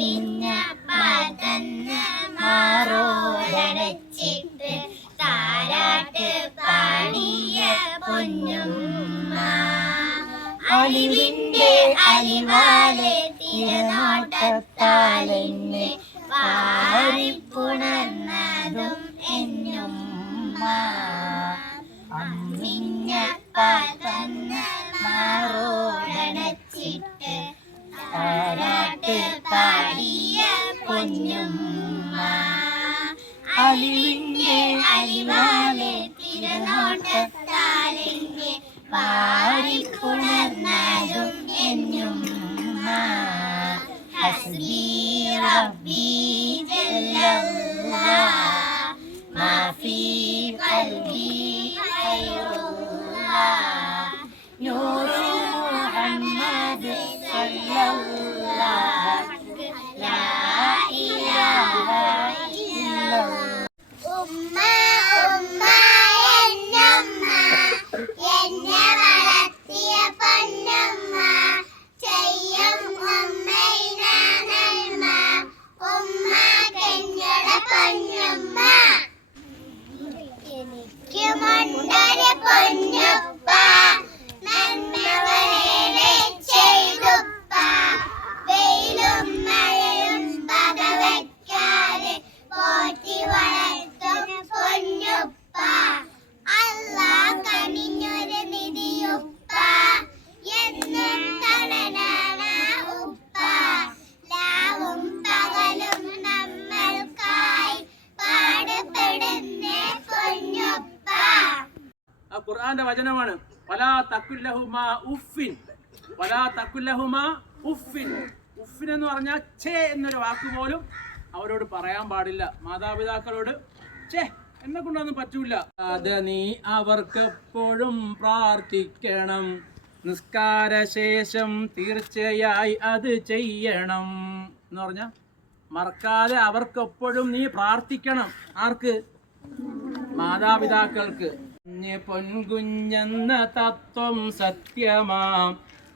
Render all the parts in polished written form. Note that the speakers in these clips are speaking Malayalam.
അമ്മിഞ്ഞ പാതന്ന് മാറോടടച്ചിട്ട് താരാട്ട് പാടിയ പൊന്നുമ്മ. അലിവിന്റെ അലിവാലെ തിരനോട്ടത്താലെന്നെ വാരിപ്പുണർന്നതും എന്നുമ്മ. അമ്മിഞ്ഞ പാതന്ന് മാറോടടച്ചിട്ട് താരാട്ട് പാടിയ പൊന്നുമ്മ. അലിവിന്റെ അലിവാലെ തിരനോട്ടത്താലെന്നെ വാരിപ്പുണർന്നതും എന്നുമ്മ. ഹസ്ബി റബ്ബി ജല്ലല്ലാഹ് മാ ഫീ ഖൽബി ഖൈറുല്ലാഹ് നൂറു മുഹമ്മദ് സല്ലല്ലാഹു ലാ ഇലാഹ ഇല്ലല്ലാഹ്. ഉമ്മ ഉമ്മ എന്നമ്മ എന്നെ വളർത്തിയ പൊന്നമ്മ. ചെയ്യും ഉമ്മയിന നന്മ ഉമ്മ കെഞ്ഞുടെ പൊന്നുമ്മ. എനിക്ക് മുണ്ടൊരു പൊന്നുപ്പ നന്മകളേറെ ചെയ്തുപ്പ. വെയിലും മഴയും പകവയ്ക്കാതെ പോറ്റി വളർത്തും പൊന്നുപ്പ. അല്ലാ കനിഞ്ഞൊരു നിധിയുപ്പ എന്നും തണലാണ് ഉപ്പ. ലാവും പകലും നമ്മൾക്കായി പാടുപെടുന്ന പൊന്നുപ്പ. ആ ഖുർആന്റെ വചനമാണ്. വലാ തഖുല്ലഹുമാ ഉഫിൻ, വലാ തഖുല്ലഹുമാ ഉഫിൻ. ഉഫിൻ എന്ന് പറഞ്ഞാൽ ഛേ എന്നൊരു വാക്ക് പോലും അവരോട് പറയാൻ പാടില്ല. മാതാപിതാക്കളോട് ഛേ എന്നെ കൊണ്ടൊന്നും പറ്റൂല. അത് നീ അവർക്കെപ്പോഴും പ്രാർത്ഥിക്കണം. നിസ്കാരശേഷം തീർച്ചയായി അത് ചെയ്യണം എന്ന് പറഞ്ഞ മറക്കാതെ അവർക്കെപ്പോഴും നീ പ്രാർത്ഥിക്കണം. ആർക്ക്? മാതാപിതാക്കൾക്ക്. പൊൻകുഞ്ഞെന്ന തത്വം സത്യമാം,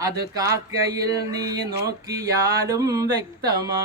അത് കാക്കയിൽ നീ നോക്കിയാലും വ്യക്തമാ.